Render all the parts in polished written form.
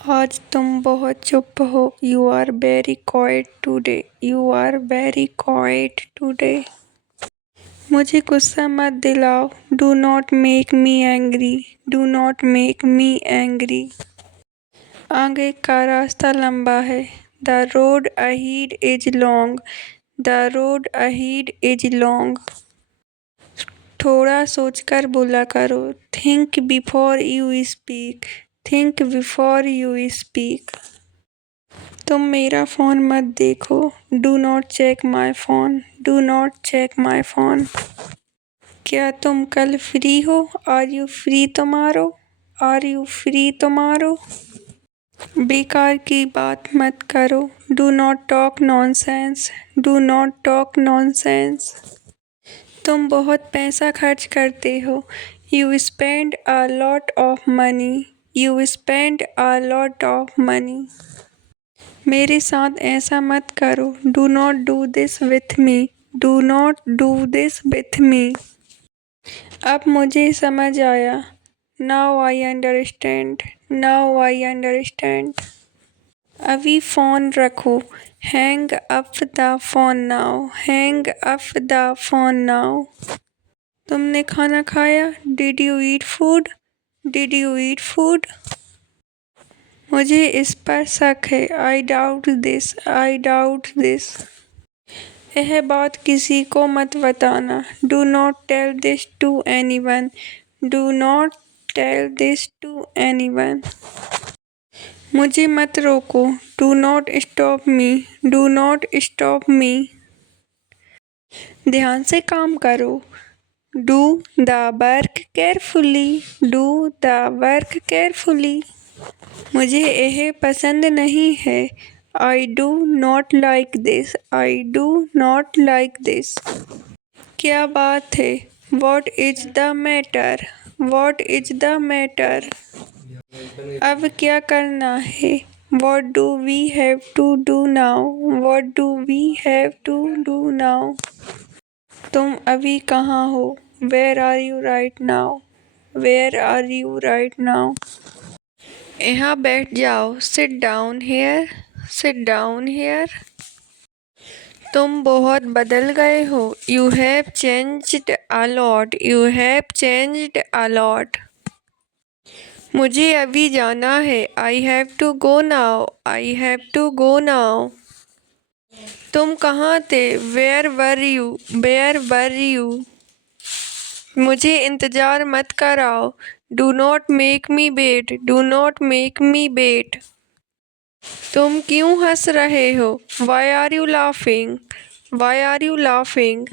आज तुम बहुत चुप हो। You are very quiet today. You are very quiet today. मुझे गुस्सा मत दिलाओ। Do not make me angry. Do not make me angry. आगे का रास्ता लंबा है। The road ahead is long. The road ahead is long. थोड़ा सोचकर बोला करो। Think before you speak. Think before you speak. तुम मेरा फ़ोन मत देखो। Do not check my phone. Do not check my phone. क्या तुम कल फ्री हो? Are you free tomorrow? Are you free tomorrow? बेकार की बात मत करो। Do not talk nonsense. Do not talk nonsense. तुम बहुत पैसा खर्च करते हो। You spend a lot of money. You spend a lot of money. मेरे साथ ऐसा मत करो। Do not do this with me. Do not do this with me. अब मुझे समझ आया। Now I understand. Now I understand. अभी फ़ोन रखो। Hang up the phone now. Hang up the phone now. तुमने खाना खाया? Did you eat food? Did you eat food? मुझे इस पर शक है। I doubt this. I doubt this. यह बात किसी को मत बताना। Do not tell this to anyone. Do not tell this to anyone. मुझे मत रोको। Do not stop me. Do not stop me. ध्यान से काम करो। Do the work carefully. Do the work carefully. मुझे यह पसंद नहीं है। I do not like this. I do not like this. क्या बात है? What is the matter? What is the matter? अब क्या करना है? What do we have to do now? What do we have to do now? तुम अभी कहाँ हो? Where are you right now? Where are you right now? यहाँ बैठ जाओ। Sit down hair. Sit down here. तुम बहुत बदल गए हो। You have changed a lot. You have changed a lot. मुझे अभी जाना है। I have to go now. I have to go now. तुम कहाँ थे? Where were you? Where were you? मुझे इंतज़ार मत कराओ। Do not make me wait. Do not make me wait. तुम क्यों हंस रहे हो? Why are you laughing? Why are you laughing?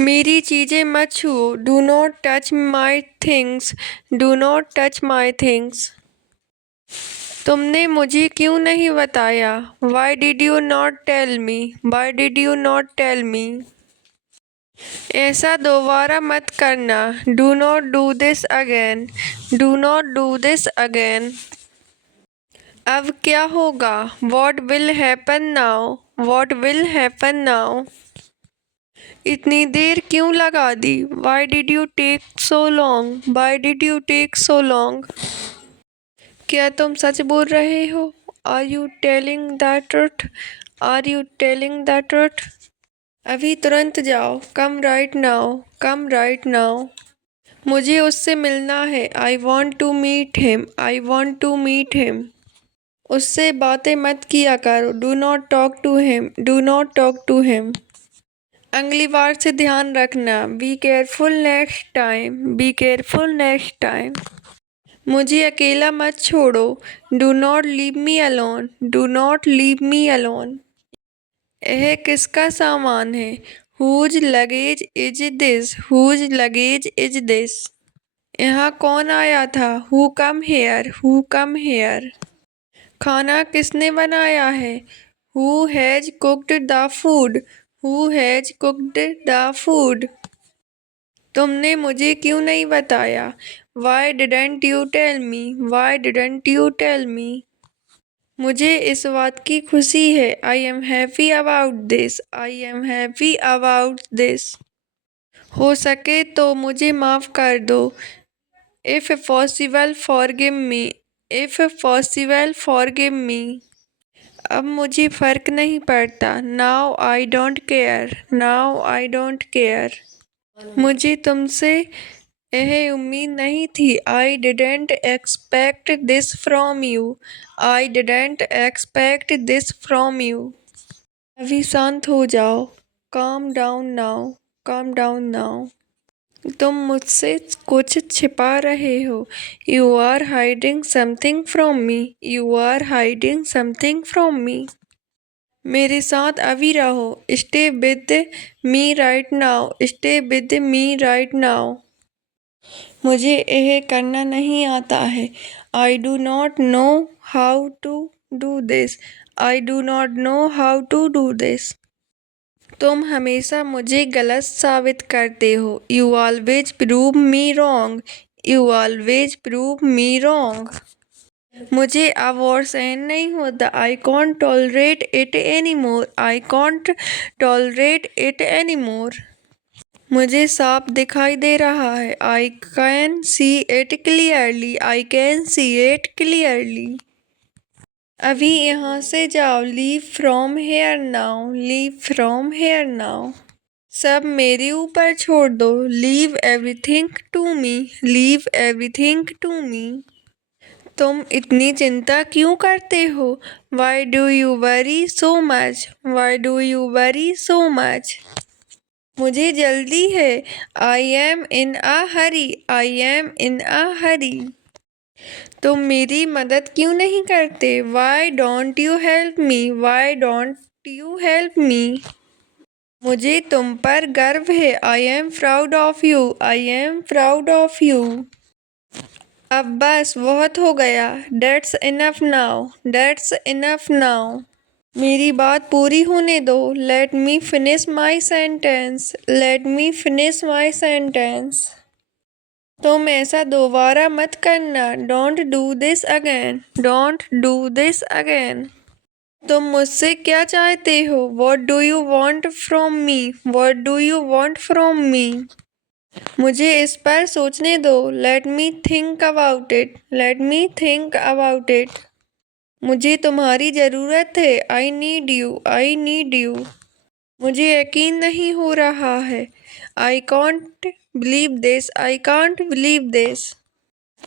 मेरी चीज़ें मत छुओ। Do not touch my things. Do not touch my things. तुमने मुझे क्यों नहीं बताया? Why did you not tell me? Why did you not tell me? ऐसा दोबारा मत करना। Do not do this again. Do not do this again. अब क्या होगा? What will happen now? What will happen now? इतनी देर क्यों लगा दी? Why did you take so long? Why did you take so long? क्या तुम सच बोल रहे हो? Are you telling the truth? Are you telling the truth? अभी तुरंत जाओ। Come right now. Come right now. मुझे उससे मिलना है। I want to meet him. I want to meet him. उससे बातें मत किया करो। Do not talk to him. Do not talk to him. अगली बार से ध्यान रखना। Be careful next time. Be careful next time. मुझे अकेला मत छोड़ो। Do not leave me alone. Do not leave me alone. यह किसका सामान है? Whose luggage is this? Whose luggage is this? यहाँ कौन आया था? Who come here? Who come here? खाना किसने बनाया है? Who has cooked the food? Who has cooked the food? तुमने मुझे क्यों नहीं बताया? Why didn't you tell me? Why didn't you tell me? मुझे इस बात की खुशी है। I am happy about this. I am happy about this. हो सके तो मुझे माफ़ कर दो। If possible forgive me. If possible forgive me. अब मुझे फ़र्क नहीं पड़ता। Now I don't care, now I don't care. मुझे तुमसे यह उम्मीद नहीं थी। I didn't expect this from you, I didn't expect this from you. अभी शांत हो जाओ। Calm down now, calm down now. तुम मुझसे कुछ छिपा रहे हो। You are hiding something from me, you are hiding something from me. मेरे साथ अभी रहो। Stay with me right now, stay with me right now. मुझे यह करना नहीं आता है। I do not know how to do this, I do not know how to do this. तुम हमेशा मुझे गलत साबित करते हो। You always prove me wrong, you always prove me wrong. मुझे अब और सहन नहीं होता। I can't tolerate it any more, I can't tolerate it any more. मुझे साफ दिखाई दे रहा है। I can see it clearly, I can see it clearly. अभी यहाँ से जाओ। Leave from here now, leave from here now. सब मेरे ऊपर छोड़ दो। Leave everything to me, leave everything to me. तुम इतनी चिंता क्यों करते हो? Why do you worry so much, why do you worry so much. मुझे जल्दी है। I am in a hurry, I am in a hurry. तुम मेरी मदद क्यों नहीं करते? Why don't you help me, why don't you help me. मुझे तुम पर गर्व है। I am proud of you, I am proud of you. अब बस बहुत हो गया। That's enough now, that's enough now. मेरी बात पूरी होने दो। Let me finish my sentence, late me finish my sentence. तुम ऐसा दोबारा मत करना। Don't do this again, don't do this again. तुम मुझसे क्या चाहते हो? What do you want from me, what do you want from me. मुझे इस पर सोचने दो। Let me think about it, let me think about it. मुझे तुम्हारी ज़रूरत है। I need you, I need you. मुझे यकीन नहीं हो रहा है। I can't believe this, I can't believe this.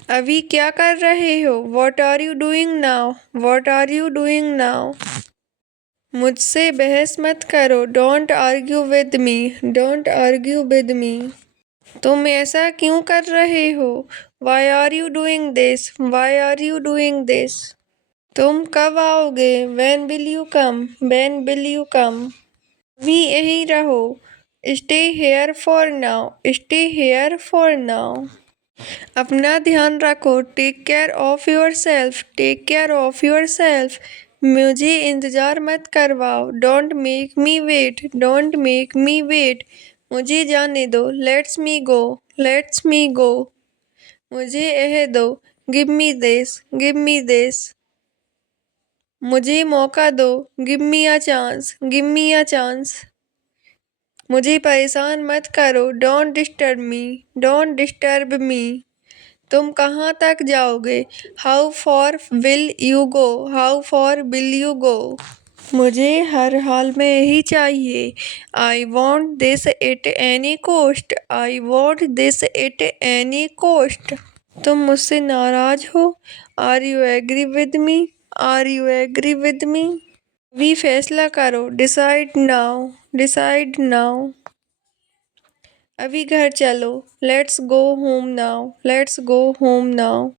अभी क्या कर रहे हो? What are you doing now, what are you doing now. मुझसे बहस मत करो। Don't argue with me, don't argue with me. तुम ऐसा क्यों कर रहे हो? Why are you doing this, why are you doing this. तुम कब आओगे? When will you come, when will you come. अभी यहीं रहो। Stay here for now, stay here for now. अपना ध्यान रखो। Take care of yourself, take care of yourself. मुझे इंतज़ार मत करवाओ। Don't make me wait, don't make me wait. मुझे जाने दो। Let's me go, let's me go. मुझे यह दो। Give me this, give me this. मुझे मौका दो। Give me a chance, give me a chance. मुझे परेशान मत करो। Don't disturb me, don't disturb me. तुम कहाँ तक जाओगे? How far will you go, how far will you go. मुझे हर हाल में यही चाहिए। I want this at any cost, I want this at any cost. तुम मुझसे नाराज हो? Are you agree with me, are you agree with me. अभी फैसला करो। Decide now, decide now. अभी घर चलो। Let's go home now, let's go home now.